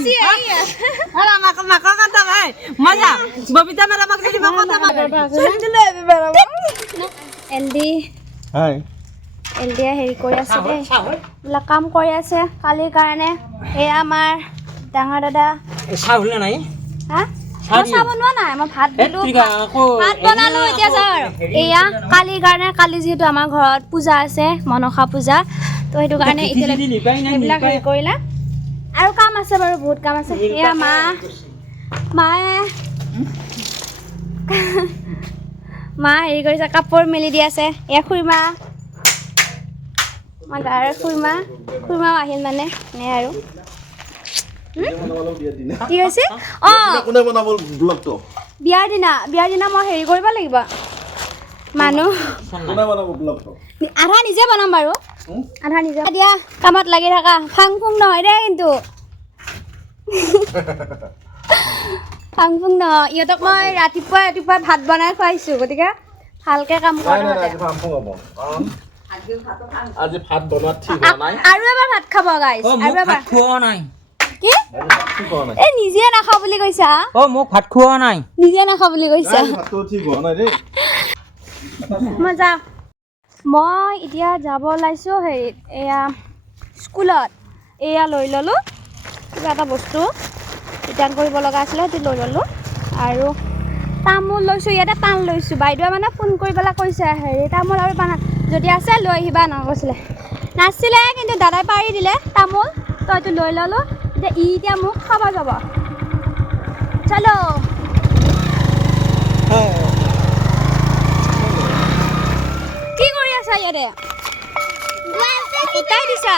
Masih ya. Alah makan kata bae. Masa Bobita merah mak jadi makan kata bae. এলডি হাই এলডিয়া হেৰি কৰি আছে দেই এইবিলাক কাম কৰি আছে কালিৰ কাৰণে এয়া আমাৰ ডাঙৰ দাদা চাউল নাই হা মই চাহ বনোৱা নাই মই ভাত দিলোঁ ভাত বনালোঁ এতিয়া যাওঁ আৰু এয়া কালিৰ কাৰণে কালি যিহেতু আমাৰ ঘৰত পূজা আছে মনসা পূজা তো সেইটো কাৰণে এতিয়ালৈকে এইবিলাক হেৰি কৰিলে আৰু কাম আছে বাৰু বহুত কাম আছে এয়া মায়ে মা হেৰি কৰিছে কাপোৰ মেলি দি আছে এয়া খুৰীমা আমাৰ গাঁৱৰ খুৰীমাও আহিল মানে এনে আৰু কি হৈছে অঁ কোনে বনাব ব্লগটো বিয়াৰ দিনা মই হেৰি কৰিব লাগিব মানুহ কোনে বনাব ব্লগটো আধা নিজে বনাম বাৰু আধা নিজে দিয়া কামত লাগি থাকা ফাং ফুং নহয় দেই কিন্তু ফাং ফুং নহয় ইহঁতক মই ৰাতিপুৱা ভাত বনাই খুৱাইছোঁ গতিকে ভালকৈ কাম কৰা আজি ভাত বনোৱা ঠিক হোৱা নাই আৰু এবাৰ ভাত খাব গাইছ আৰু এবাৰ খোৱা নাই কি এই নিজে নাখাওঁ বুলি কৈছা মোক ভাত খোৱা নাই নিজে নাখাওঁ বুলি কৈছা ভাতটো ঠিক হোৱা নাই দেই মই যাওঁ মই এতিয়া যাব ওলাইছোঁ হেৰিত এয়া স্কুলত এয়া লৈ ল'লোঁ কিবা এটা বস্তু ৰিটাৰ্ণ কৰিব লগা আছিলে সেইটো লৈ ল'লোঁ আৰু তামোল লৈছোঁ ইয়াতে পাণ লৈছোঁ বাইদেৱে মানে ফোন কৰি পেলাই কৈছে হেৰি তামোল আৰু পাণ যদি আছে লৈ আহিবা কৈছিলে নাছিলে কিন্তু দাদাই পাৰি দিলে তামোল তো এইটো লৈ ল'লোঁ এতিয়া মোক খাব যাব চলো কি কৰি আছা ইয়াতে উঠাই দিছা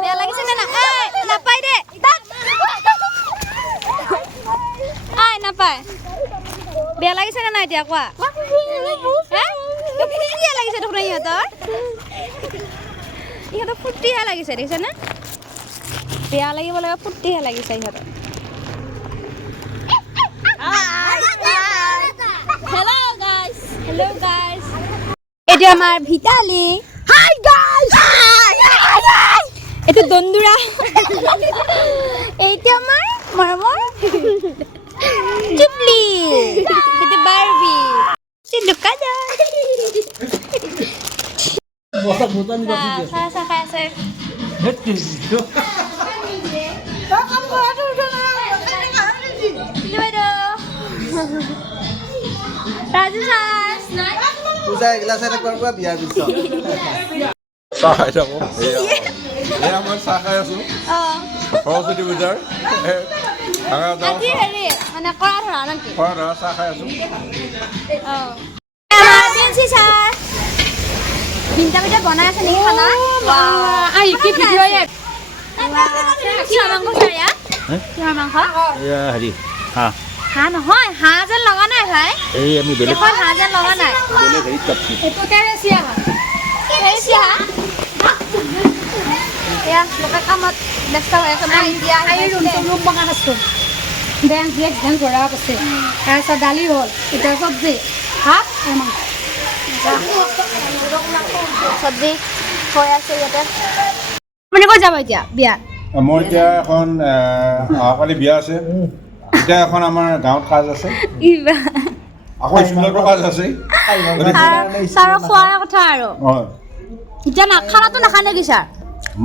বেয়া লাগিছে নে নাপায় দে নাপায় বেয়া লাগিছে নে নাই এতিয়া কোৱা ফূৰ্তিহে লাগিছে দেখোন ইহঁতৰ ফূৰ্তিহে লাগিছে দেখিছেনে বেয়া লাগিব লাগে ফূৰ্তিহে লাগিছে ইহঁতৰ হেল্ল' গাইজ এইটো আমাৰ ভিতালী হাই গাইজ এইটো দন্দুৰা এইটো আমাৰ মৰমৰ চুপলি এইটো বাৰ্বি লুকাদাৰ চাহ খাই আছে ৰাজু পূজা এগিলাছ এটা কৰিব বিয়াৰ পিছত চাহ খাই থাকোঁ এয়া মই চাহ খাই আছোঁ সৰস্বতী পূজাৰ মানে কৰা ধৰা নেকি চাহ খাই আছোঁ ভিনটাবিতে বনাই আছে নেকি খানা কিহৰ মাংস চাৰিয়া কিহৰ মাংস হেৰি হাঁহ হাঁহ নহয় হাঁহ যেন লগা নাই ভাই এই আমি বেলেগ হাঁহ যেন লগা নাই হেৰিত কাটছি এয়া লোকে কামত ব্যস্ত হৈ আছে মই এতিয়া ৰুম বনাই আছোঁ বেংক ভৰা আছে তাৰপিছত দালি হ'ল এতিয়া চব্জি ভাত মাংস চব্জি হৈ আছে ইয়াতে আপুনি ক'ত যাব এতিয়া বিয়াত মই এতিয়া এখন অহাকালি বিয়া আছে এতিয়া এখন আমাৰ গাঁৱত কাজ আছে আকৌ স্কুলতো কাজ আছে ছাৰৰ খোৱাৰ কথা আৰু এতিয়া খানাটো নাখায় নেকি ছাৰ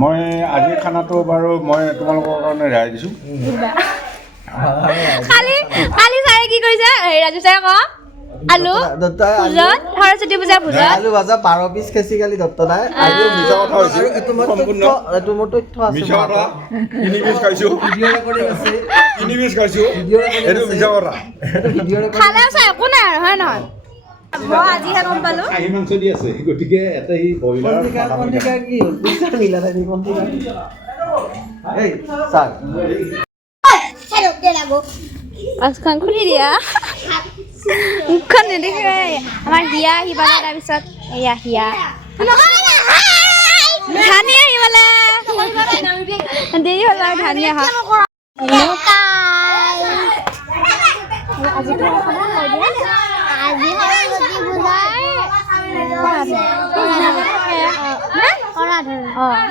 মই আজি খানাটো বাৰু মই তোমালোকৰ কাৰণে ৰেহাই দিছোঁ কালি ছাৰে কি কৰিছে ৰাজু ছাৰে কওক আলু ভোজন সৰস্বতী পূজা ভোজন আলু ভাজা 12 পিচ খেচি কালি দত্ত নাই আৰু মিছা কথা হৈছে এইটো মোৰ তথ্য আছে মিছা কথা 3 পিচ খাইছোঁ ভিডিঅ' ৰেকৰ্ডিং আছে 3 পিচ খাইছোঁ এইটো মিছা কথা ভিডিঅ' ৰেকৰ্ডিং খালেও ছাৰ একো নাই আৰু হয় নহয় মই আজিহে গম পালোঁ খাহী মাংস দি আছে গতিকে এটা সি পন্তিকা কি হ'ল বিচাৰ মিলা নাই পন্তিকা এই স্যাৰ আজখন খুলি দিয়া মুখখন নেদেখে আমাৰ হিয়া আহিবা তাৰপিছত এয়া হিয়া আৰু ধানি আহক আজি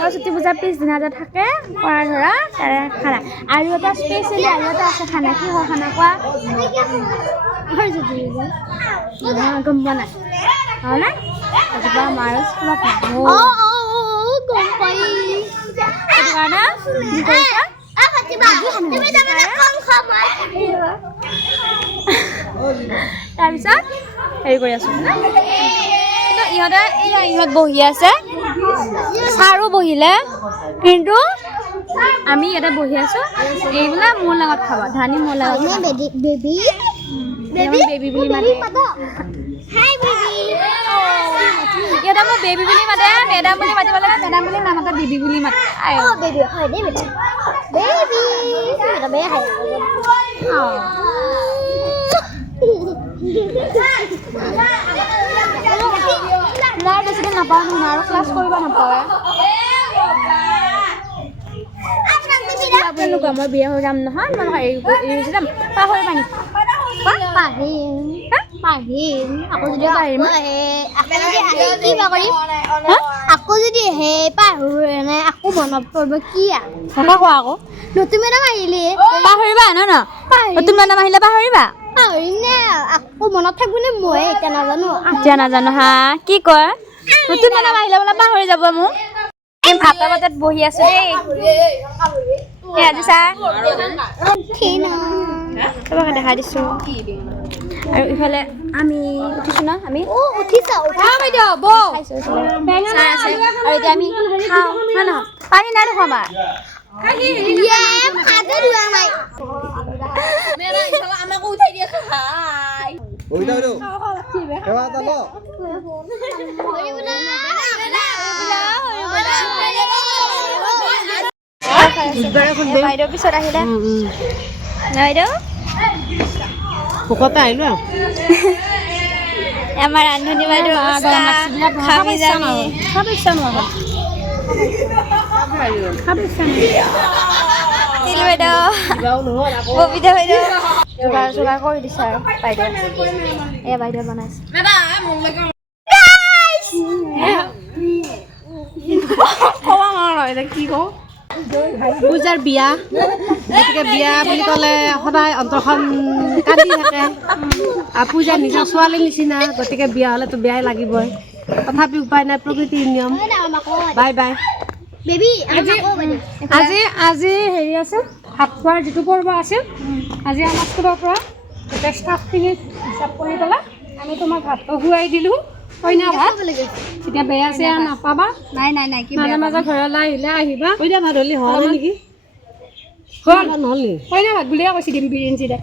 সৰস্বতী পূজাৰ পিছদিনা যে থাকে কৰা ধৰা তাৰে খানা আৰু এটা স্পেচিয়েলি আৰু এটা আছে খানা কি হয় খানা কোৱা সৰস্বতী পূজা গম পোৱা নাই হয় নাই আজিৰপৰা আমাৰ স্কুলত গম পাই সেইটো কাৰণে কি কৰিছা তাৰপিছত হেৰি কৰি আছোঁ কিন্তু ইহঁত বহি আছে ছাৰো বহিলে কিন্তু আমি ইয়াতে বহি আছোঁ এইবিলাক মোৰ লগত খাব ধানি মোৰ লগত বেবী বুলি মাতে ইহঁতে মোক বেবী বুলি মাতে মেডাম বুলি মাতিব লাগে মেডাম বুলি নামাতে বেবী বুলি মাতে নাই বেছিদিন নাপাওঁ নহয় আৰু ক্লাছ কৰিব নাপাওঁ আপোনালোকৰ মই বিয়া হৈ যাম নহয় তোমালোকৰ এৰি যাম পাহৰিবা নেকি পাৰিম আকৌ যদি পাৰিম আকৌ যদি সেই পাহৰি আকৌ মনত পৰিব কি কোৱা আকৌ নতুন মেডাম আহিলে পাহৰিবা ন নতুন মেডাম আহিলে পাহৰিবা পাহৰিম নে আকৌ মনত থাকিব নে মই এতিয়া নাজানো হা কি কয় নতুন মেডাম আহিলে বোলে পাহৰি যাব মোক ভাতৰ বাটত বহি আছো দেই আজি ছাৰ তোমাকে দেখা দিছোঁ আৰু ইফালে আমি উঠিছোঁ ন আমি ছাৰ আছে আৰু এতিয়া আমি খাওঁ হয় নহয় পানী নাই দেখোন আমাৰ আমাকো উঠাই দিয়ে বাইদেউ পিছত আহিলে বাইদেউ ভোকতে আহিলো আমাৰ ৰান্ধনী বাইদেউ খাবি যামি তিল বাইদেউ ববিতা বাইদেউ যোগাৰ কৰি দিছে আৰু বাইদেউ এয়া বাইদেউ বনাইছে কি কওঁ পূজাৰ বিয়া গতিকে বিয়া বুলি ক'লে সদায় অন্তৰখন কান্দি থাকে আৰু পূজা নিজৰ ছোৱালীৰ নিচিনা গতিকে বিয়া হ'লেতো বেয়াই লাগিবই তথাপি উপায় নাই প্ৰকৃতিৰ নিয়ম বাই বাই আজি হেৰি আছে ভাত খোৱাৰ যিটো পৰ্ব আছিল আজি আমাৰ স্কুলৰ পৰা গোটেই ষ্টাফখিনিক হিচাপ কৰি পেলাই আমি তোমাক ভাতটো খুৱাই দিলোঁ কইনা ভাত এতিয়া বেয়া চেয়া নাপাবা নাই মাজে মাজে ঘৰলৈ আহিলে আহিবা কইনা ভাত হ'লে হয় নেকি নহ'ল নেকি কইনা ভাত বুলিয়ে কৈছে দিম বিৰিঞ্চি দে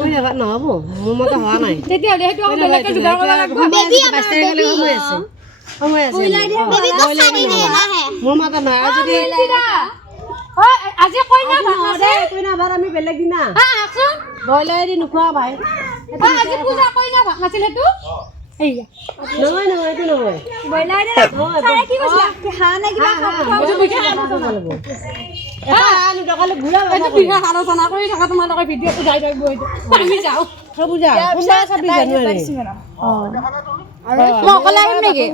কইনা ভাত নহ'ব মোৰ মতে হোৱা নাই তেতিয়াহ'লে সেইটো আকৌ বেলেগকৈ যোগাৰ কৰিব লাগিব সময় আছে মোৰ মতে নহয় আৰু যদি আজি কইনা ভাত আছে কইনা ভাত আমি বেলেগ দিনা আহচোন ব্ৰইলাৰ দি নোখোৱা ভাই আজি পূজা কইনা ভাত নাছিল সেইটো এইয়া নহয় এইটো নহয় ব্ৰইলাৰ কি কৈছিলা হাঁহ নে কিবা বিঘা আলোচনা কৰি থকা তোমালোকৰ ভিডিঅ'টো যাই থাকিব এইটো আমি যাওঁ পূজা 26 জানুৱাৰী মই অকলে আহিম নেকি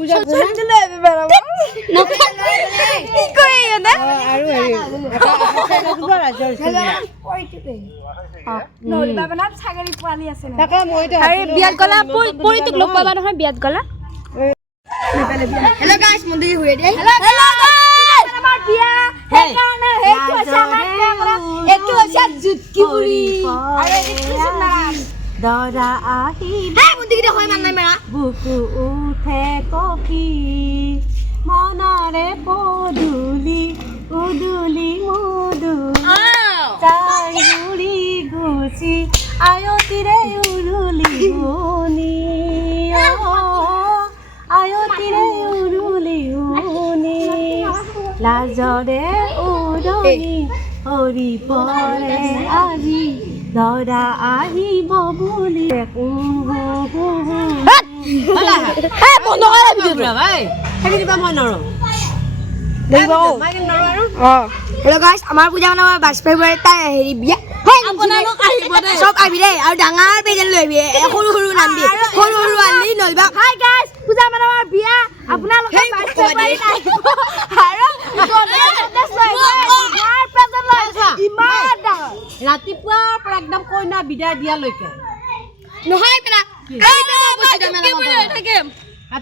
বিয়াত গলা পৰিটোক লগ পাবা নহয় বিয়াত গলা হেল্ল' গাইছ মন্দিৰ ঘূৰি দিয়ে আমাৰ বিয়া সেইকাৰণে এইটো হৈছে আমাৰ এইটো হৈছে জুটকিপুৰি আৰু এইটো নাম দৰা আহিব মন্দিৰ হয় মান নাই মেৰা বুকু উঠে কফি মনৰে পদুলি উদুলি মুদুলি চাৰি গুচি আয়তিৰে উৰুলি শুনি আয়তিৰে উৰুলি শুনি লাজৰে উৰণি হৰি পৰে আজি দৰা আহিব বুলি মই নৰো লাগিব অঁ হেল্ল' গাইছ আমাৰ পূজা মানে আমাৰ 22 ফেব্ৰুৱাৰীত তাই হেৰি বিয়া চব আহিবি দেই আৰু ডাঙৰ পেজেণ্ট লৈ আহিবি সৰু সৰু নাম দি সৰু সৰু আনি নলবা হাই গাইছ পূজা মানে আমাৰ বিয়া আপোনালোকে 22 ফেব্ৰুৱাৰীত আহিব আৰু ইমান ডাঙৰ ৰাতিপুৱাৰ পৰা একদম কইনা বিদায় দিয়ালৈকে নহয় পেলা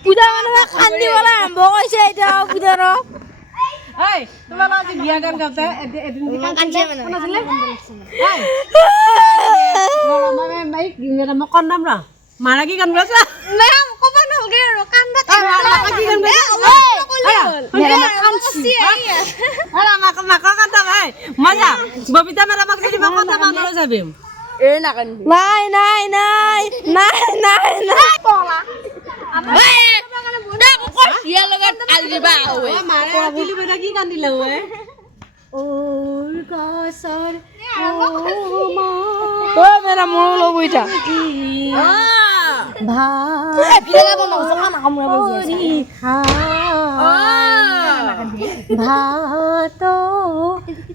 পূজা মানুহে কান্দিবলৈ আৰম্ভ কৰিছে এতিয়া পূজাৰ এই তোমালোক আজি বিয়া গান গাওঁতে এদিন মই কন্দাম ৰ মাৰা কি গান গাইছা ক'ব নালাগে আৰু কান্দা মাকৰ কান্দা ভাই মজা ববিতা মেডামক যদি মই কথা মানলৈ যাবিম নাই নাই নাই নাই নাই নাই পলা ইয়াৰ লগত আলজিবা মাৰে আকিলি বেটা কি কান্দিলে ঐ ওৰ গছৰ ঐ মেৰা মোৰ লগ উঠা ভাত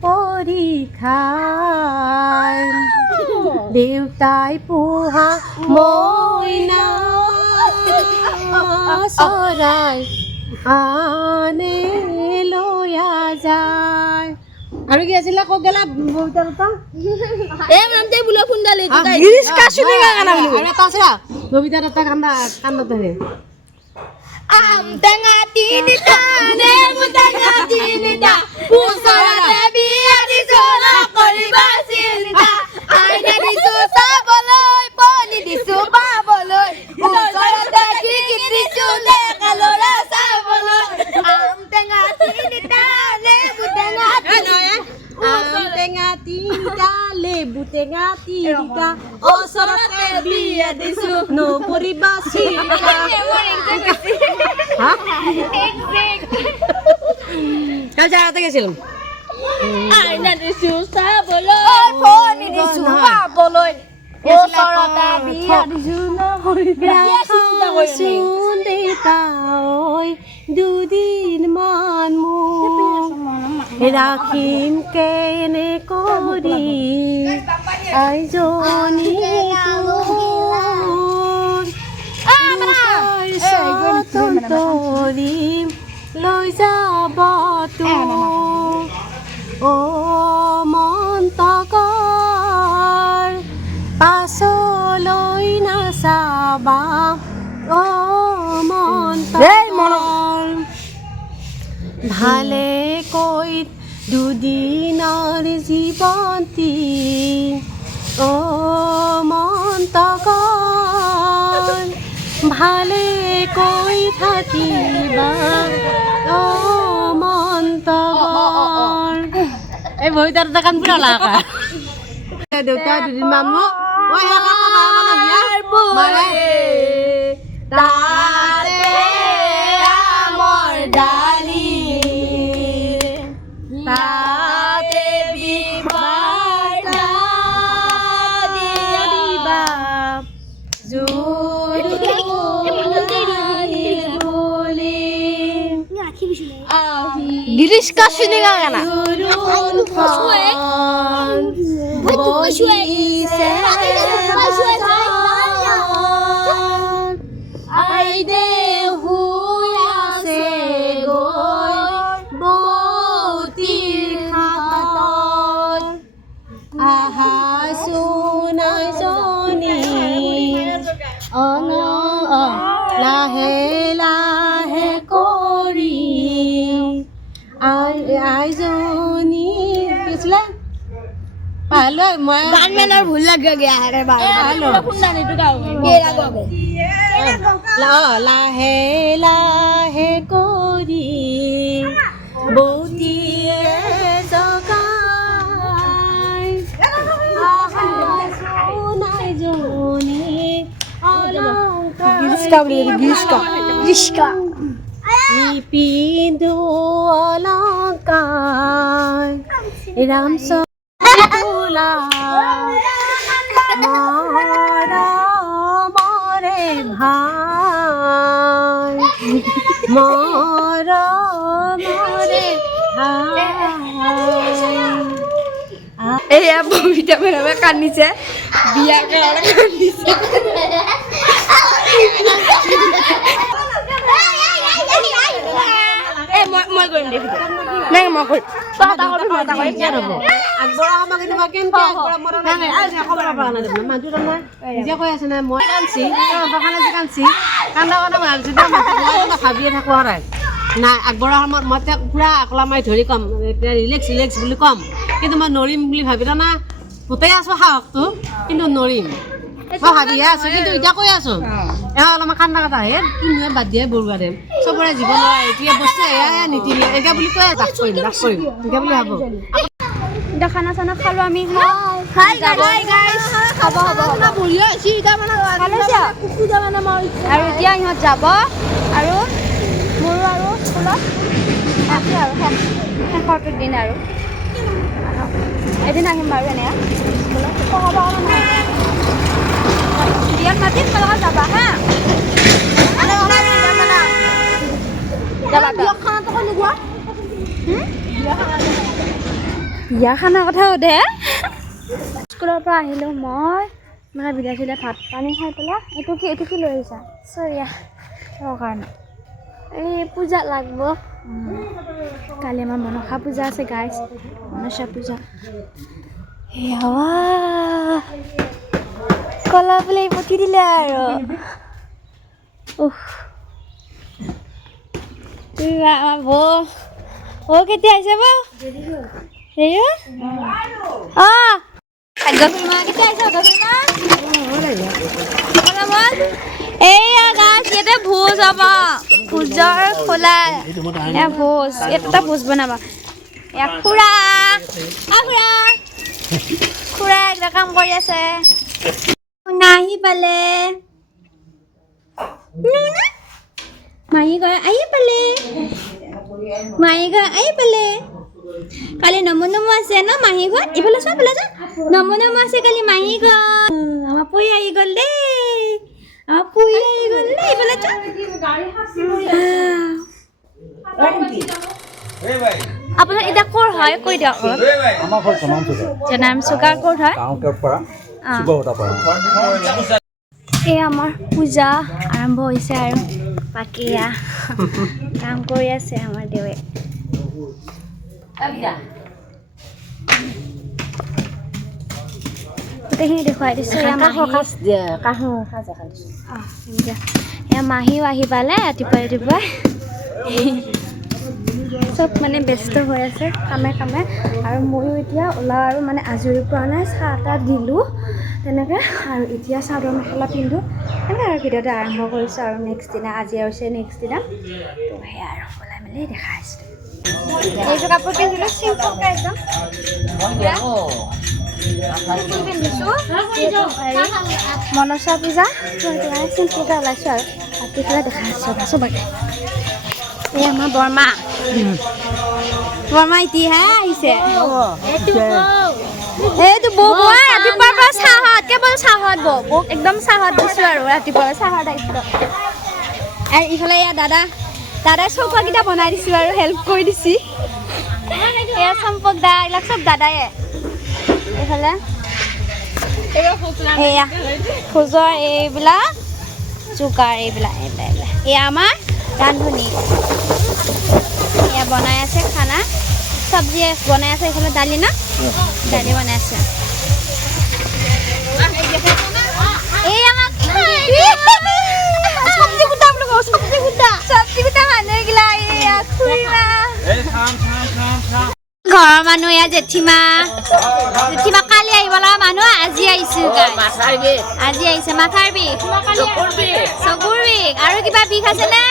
পৰীক্ষা দেউতাই পোহা মইনা চৰাই আনে লৈয়া যায় আৰু কি আছিলে কক গেলা ববিতা এই নামতে বুলো ফুন্দালি গিৰিশ কাশুনি গানা আৰু এটা আছে ববিতা এটা কান্দা ধৰে আম টেঙা তিনিটা নে মুটেঙা তিনিটা ওচৰতে বিয়া দিছো নকৰিবা চিন্তা আইনে দিছো চাবলৈ পনি দিছো পাবলৈ ওচৰতে খিৰিকী দিছো ডেকা ল'ৰা চাবলৈ আম টেঙা তিনিটা নে মুটেঙা আম টেঙা তিনিটা লেবু টেঙা তিনিটা ওচৰতে বিয়া দিছো নকৰিবা চিন্তা গেছিলাম আইনে দিছো চাবলৈ পনি দিছো পাবলৈ ওচৰতে বিয়া দিছো নকৰিবা চিন্তা দুদিন মান মোক ৰাখিম কেনে কৰি আইজনী তৰিম লৈ যাব অ মন্তকৰ পাছলৈ নাচাবা অ মন্তকৰ ভালে কৈ দুদিনৰ জীৱন্তী অ মন্তকৰ ভালে কৈ থাকিবা অ মন্তকৰ এই বহিতাৰ কান পুৰা দেউতা দুদিন মামু তাতে আমৰ ডালি তাতে বিবাৰ দিবা গিৰিশ কাশুনি গানা আইদে হুয়াছে গৈ বৌতিৰ হাতত আহা সোনাজনী লাহে লাহে কৰি আইজনী কিছিলে পালো মই গান মেনৰ ভুল লাগে গিয়া ৰে বাবা পালো ফুন্দানিটো গাও কেৰা গবে লাহে লাহে কৰি বৌতিয়ে জগাই আহা সোনাজনী গিৰিশকা বলি গিৰিশকা গিৰিশকা নিপিন্ধো অলংকাৰ ৰামচ মৰে ভাই মৰে এয়া ববিতা মেডামে কান্দিছে বিয়াৰ কাৰণে কান্দিছে মই কৰিম দে নাই মই কৰিম আগবঢ়া সময় কেতিয়াবা কেনেকে আগবঢ়া মৰা নাই খবৰ পৰা নাই মানুহটো তাৰমানে নিজে কৈ আছে নে মই কান্দছি কান্দছি কান্দা কাৰণে ভাবিছোঁ মই ভাবিয়ে থাকোঁ সদায় নাই আগবঢ়া সময়ত মই তেওঁক পূৰা আকলা মাৰি ধৰি ক'ম ৰিলেক্স ৰিলেক্স বুলি ক'ম কিন্তু মই নৰিম বুলি ভাবি তাৰমানে গোটেই আছোঁ সাহসটো কিন্তু নৰিম মই ভাবিহে আছোঁ কিন্তু এতিয়া কৈ আছোঁ এওঁ অলপমান কান্দা কথা হে কিনো বাদ দিয়ে বৰুৱাৰে চবৰে জীৱনৰ এতিয়া বস্তু এয়া নীতি এতিয়া বুলি কৈ লাভ কৰিম এতিয়া বুলি ভাবোঁ এতিয়া খানা চানা খালো আমি আৰু এতিয়া ইহঁত যাব আৰু মোৰো আৰু স্কুলত আছে আৰু শেষৰটো দিন আৰু এদিন আহিম বাৰু এনে স্কুলত পঢ়াব বিয়াত মাতিম লগত যাবা হা বিয়া খানা কথা সোধে স্কুলৰ পৰা আহিলোঁ মই মানে বিদায় চিদায় ভাত পানী খাই পেলাই এইটো কি লৈ আহিছা চৰিয়া কিহৰ কাৰণে এই পূজা লাগব কালি আমাৰ মনসা পূজা আছে গাইছ মনসা পূজা কলা বোলে পঠি দিলে আৰু আমাৰ বৌ কেতিয়া আহিছে বৌ এইয়া গাছ ইয়াতে ভোজ হ'ব ভোজৰ খোলা ভোজ এটা ভোজ বনাবা এয়া খুৰা খুৰা একটা কাম কৰি আছে আহি পালে মাহী কয় আহি পালে কালি নমো আছে ন মাহী ঘৰ এইফালে চোৱা নমো আছে কালি মাহী ঘৰ আমাৰ পুৰি আহি গ'ল দেই এইফালে আপোনাৰ এতিয়া ক'ৰ হয় কৈ দিয়ক জনাম চুকাৰ ক'ৰ হয় এই আমাৰ পূজা আৰম্ভ হৈছে আৰু বাকী কাম কৰি আছে আমাৰ দেৱে গোটেইখিনি দেখুৱাই দিছোঁ এয়া মাহীও আহি পালে ৰাতিপুৱাই চব মানে ব্যস্ত হৈ আছে কামে আৰু ময়ো এতিয়া ওলাওঁ আৰু মানে আজৰি পোৱা নাই চাহ তাহ দিলোঁ তেনেকৈ আৰু এতিয়া চাদৰ মেখেলা পিন্ধোঁ তেনেকৈ আৰু ভিডিঅ'টো আৰম্ভ কৰিছোঁ আৰু নেক্সট দিনা আজি হৈছে নেক্সট দিনা তো সেয়া আৰু ওলাই মেলি দেখাই আছোঁ এইযোৰ কাপোৰ পিন্ধিলোঁ চিম্পলকৈ একদম পিন্ধিছোঁ মনসা পূজা সেইটো কাৰণে চিম্পলকৈ ওলাইছোঁ আৰু বাকী পেলাই দেখাই আছোঁ চবকে এই আমাৰ বৰমা এতিয়াহে আহিছে এইটো বৌ ৰাতিপুৱাৰ পৰা চাহত কেৱল চাহত বৌক একদম চাহত দিছোঁ আৰু ৰাতিপুৱাৰ চাহত আহিছোঁ আৰু ইফালে এয়া দাদাই চৌকাকেইটা বনাই দিছোঁ আৰু হেল্প কৰি দিছোঁ এয়া চম্পক দা এইবিলাক চব দাদায়ে এইফালে এয়া ভোজৰ এইবিলাক চুকাৰ এইবিলাক এয়া আমাৰ ৰান্ধনি এয়া বনাই আছে খানা চব্জি বনাই আছে এইফালে দালি ন দালি বনাই আছে এই আমাক চব্জি কুটা বুলি কওঁ চব্জি কুটা মানুহগিলা এয়া খুৰীমা ঘৰৰ মানুহ এয়া জেঠীমা কালি আহিব লগা মানুহ আজি আহিছে মাথাৰ বিষ চকুৰ বিষ আৰু কিবা বিষ আছে নে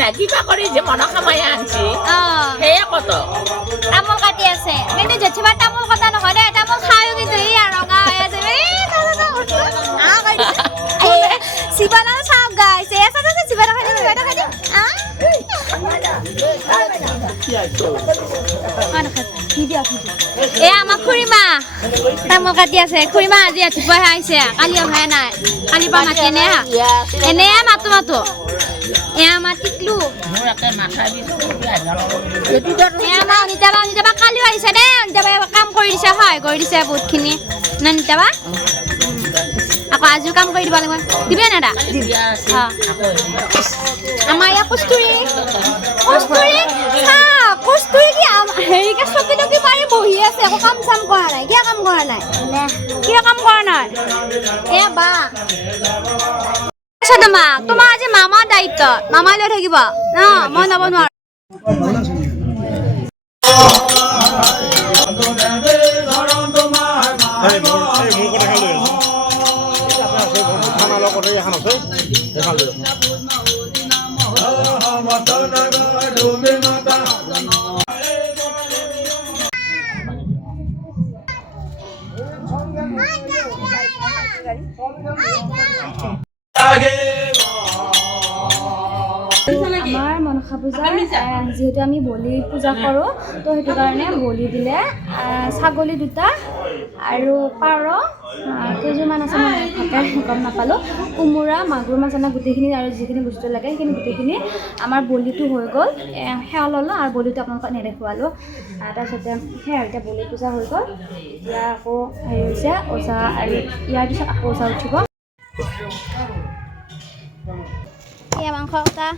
নাই কিবা কৰি যে মনসা মায়ে আনছি সেয়ে কত তামোল কাটি আছে কিন্তু জেঠীমাৰ তামোল কটা নহয় দেই তামোল খায়ো কিন্তু এই ৰঙা হৈ আছে শিৱানা চাওক গাইছে শিৱানা এ আমাৰ খুৰীমা তামোল কাটি আছে খুৰীমা আজি ৰাতিপুৱাহে আহিছে কালি অহাই নাই কালিৰ পৰা মাতি এনে মাতো এয়া আমাৰ টিকলু এয়া আমাৰ নিতাবা কালিও আহিছে দে নিতাবা কাম কৰি দিছে সহায় কৰি দিছে বহুতখিনি না নিতাবা আকৌ আজিও কাম কৰি দিব লাগিব দিবে না দা আমাৰ ইয়াৰ কস্তুৰী কি হেৰিকে চকী টকী পাৰি বহি আছে একো কাম চাম কৰা নাই কিয় কাম কৰা নাই এয়া বা তোমাৰ আজি মামাৰ দায়িত্ব মামাই লৈ থাকিব মই যাব নোৱাৰো আমাৰ মনসা পূজা যিহেতু আমি বলি পূজা কৰোঁ তো সেইটো কাৰণে বলি দিলে ছাগলী 2টা আৰু পাৰ কেইযোৰমান আছে মই গম নাপালোঁ কোমোৰা মাগুৰ মাছ আনা গোটেইখিনি আৰু যিখিনি বস্তু লাগে সেইখিনি গোটেইখিনি আমাৰ বলিটো হৈ গ'ল সেৱা ল'লোঁ আৰু বলিটো আপোনালোকক নেদেখুৱালোঁ তাৰপিছতে সেয়া এতিয়া বলি পূজা হৈ গ'ল এতিয়া আকৌ হেৰি হৈছে ওজা আৰু ইয়াৰ পিছত আকৌ ওজা উঠিব এয়া মাংস এটা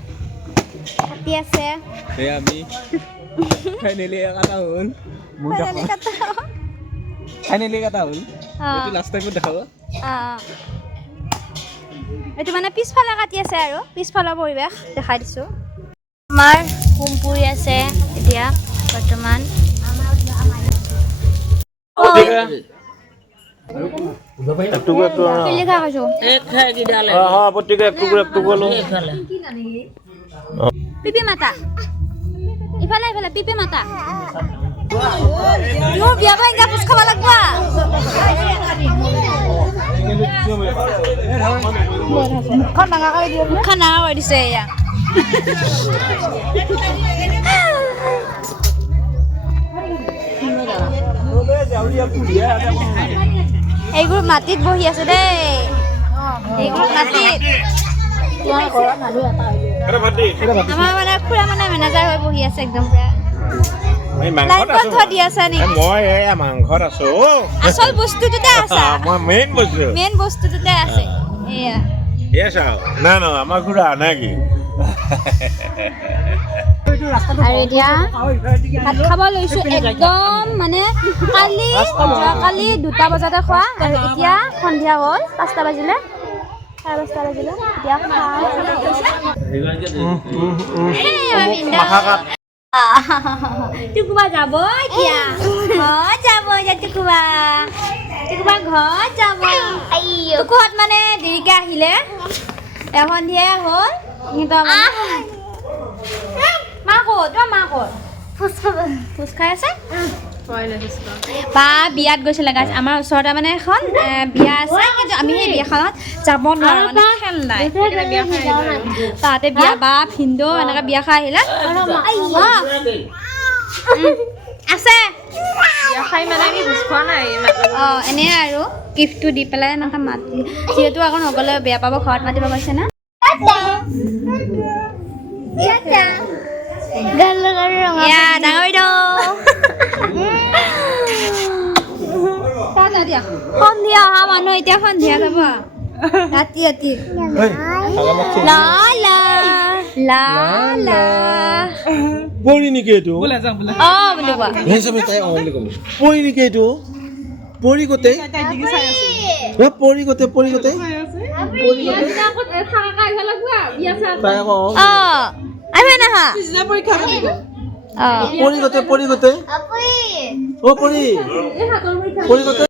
কাটি আছে আমি ফাইনেলি কাটা হ'ল এইটো লাষ্ট টাইমত দেখাব এইটো মানে পিছফালে কাটি আছে আৰু পিছফালৰ পৰিৱেশ দেখাই দিছোঁ আমাৰ হোম পুৰি আছে এতিয়া বৰ্তমান পিপি মাতা ইফালে ইফালে পিপি মাতা বিয়া পৰা এতিয়া পোচ খাব লাগিব মুখখন ডাঙৰ কৰি দিছে এয়া এইবোৰ মাটিত বহি আছে দেই এইবোৰ মাটিত আমাৰ মানে খুৰা মানে মেনেজাৰ হৈ বহি আছে একদম পুৰা মাংসত আছো আচল বস্তুটোতে আছে মেইন বস্তুটোতে আছে এয়া না আমাৰ ঘূৰা নাকি আৰু এতিয়া ভাত খাব লৈছোঁ একদম মানে কালি 2টা বজাতে খোৱা আৰু এতিয়া সন্ধিয়া হ'ল 5টা বাজিলে 5:30 বাজিলে এতিয়া টুকুবা যাব এতিয়া ঘৰত যাব এতিয়া টুকুবা ঘৰত যাব টুকুহঁত মানে দেৰিকৈ আহিলে সন্ধিয়াই হ'ল সিহঁতৰ মা ক'ত ফুচ খাই আছে বা বিয়াত গৈছিলে গাইছ আমাৰ ওচৰতে মানে এখন বিয়া আছে কিন্তু আমি সেই বিয়াখনত যাব নোৱাৰোঁ মানে খেল নাই তাতে বিয়া বা ভিনদেউ এনেকৈ বিয়া খাই আহিলে আছে এনেই আৰু গিফ্টটো দি পেলাই এনেকৈ মাতি যিহেতু আকৌ নগ'লে বেয়া পাব ঘৰত মাতিব পাইছে না সন্ধিয়া অহা মানুহ এতিয়া সন্ধিয়া যাব ৰাতি পৰি নেকি এইটো বুলি কোৱা পৰি নেকি এইটো পৰি গোটেই আহিব নাহা পৰি গোটেই